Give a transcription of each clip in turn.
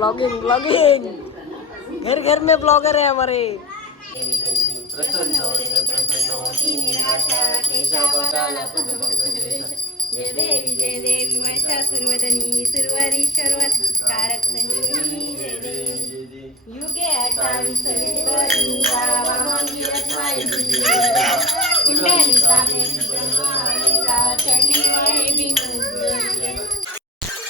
Blogging blogging घर घर में ब्लॉगर है हमारे जय देवी जय देवी महिषासुरवदनी कारक संजीवनी जय देवी युगे अठावीस कुंडली बिनु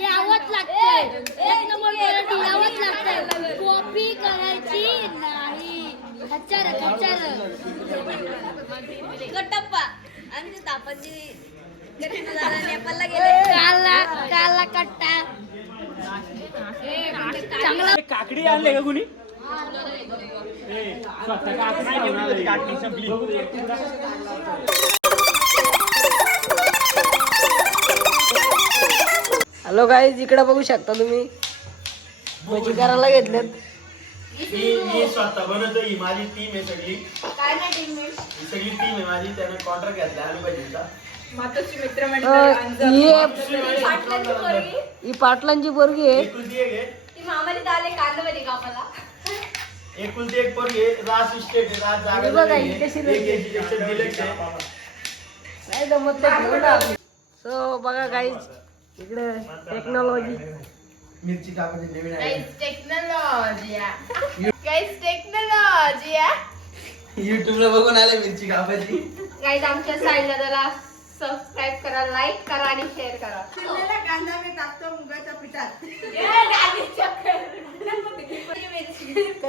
यावंच लागतंय. एक नंबर क्वालिटी यावंच लागतंय. कॉपी करायची नाही. खच्चर खच्चर. कटप्पा. आमच्या तापाची नेपाळला गेले काला काला कट्टा. चांगला. काकडी आणले का कुणी? काकडी संपली हॅलो गाईज इकडे बघू शकता तुम्ही. भजी करायला घेतलेत. मी स्वतः बनवतो ही माझी टीम आहे सगळी. ही सगळी टीम आहे माझी त्याने कॉन्ट्रॅक्ट घेतला अं, ही ही पाटलांची पोरगी आहे. एकुलती एक आहे. ती मामाने आले कांदमध्ये कापाला एकुलती एक पोरगी आहे राज इस्टेट आहे राज जागा हे बघा, झालेली ही आहे. कशी एक रचली. एज्युकेशन डिलक्स आहे. नाही जमत तर घेऊन टाक. सो बघा गाईज इकडे टेक्नॉलॉजी मिरची कापायची नवीन आहे. टेक्नॉलॉजी गाईस टेक्नॉलॉजी युट्यूबला बघून आले मिरची कापायची. गाईज आमच्या साईडला जरा सबस्क्राईब करा लाईक करा आणि शेअर करा.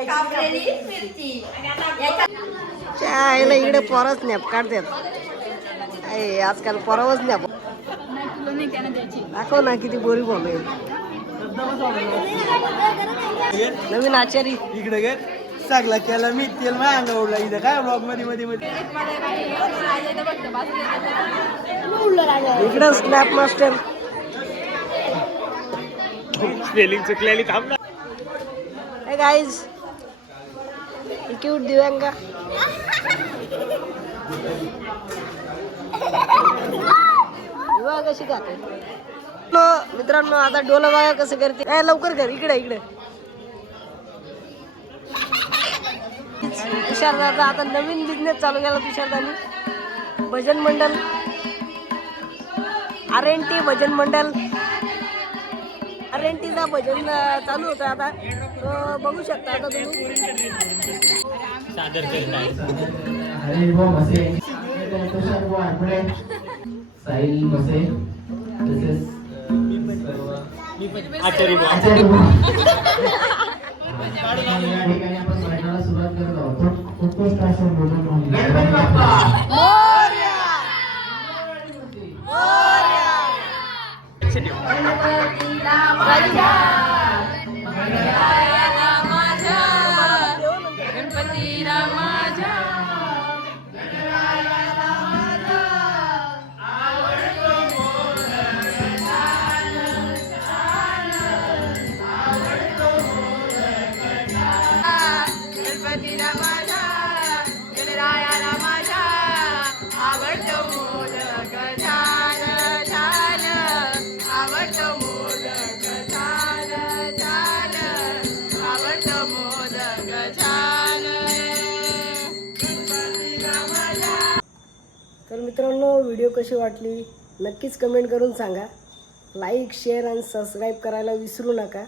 कापलेली मिरची? याच्यात आईला इकडे पोरच नॅप काढतात. आजकाल पोरावच नॅप दाखव ना किती बोरी बॉम्बे नवीन आचारी. इकडे गे सगळा केला मी तेल माझ्या अंगा उडला इथं. काय ब्लॉगमध्ये मध्ये मध्ये? इकडे स्नॅप मास्टर स्पेलिंग चुकलेली थांब ना. हे गाईज क्यूट दिव्यांगा. कशी खाते मित्रांनो- मित्रांनो आता डोला बघा कसं करते. काय लवकर कर इकडे इकडे. तुषारदाचा आता नवीन बिझनेस चालू केला तुषारदानी भजन मंडळ आर एन टी भजन मंडळ आर एन टीचा भजन चालू होतं आता. तो बघू शकता आता तुम्ही. सादर साहिल मसे तसेच. या ठिकाणी आपण भाषणाला सुरुवात करत आहोत. उत्कृष्ट असं बोलून गणपती बाप्पा तर मित्रांनो व्हिडिओ कशी वाटली नक्कीच कमेंट करून सांगा. लाईक शेअर आणि सबस्क्राईब करायला विसरू नका.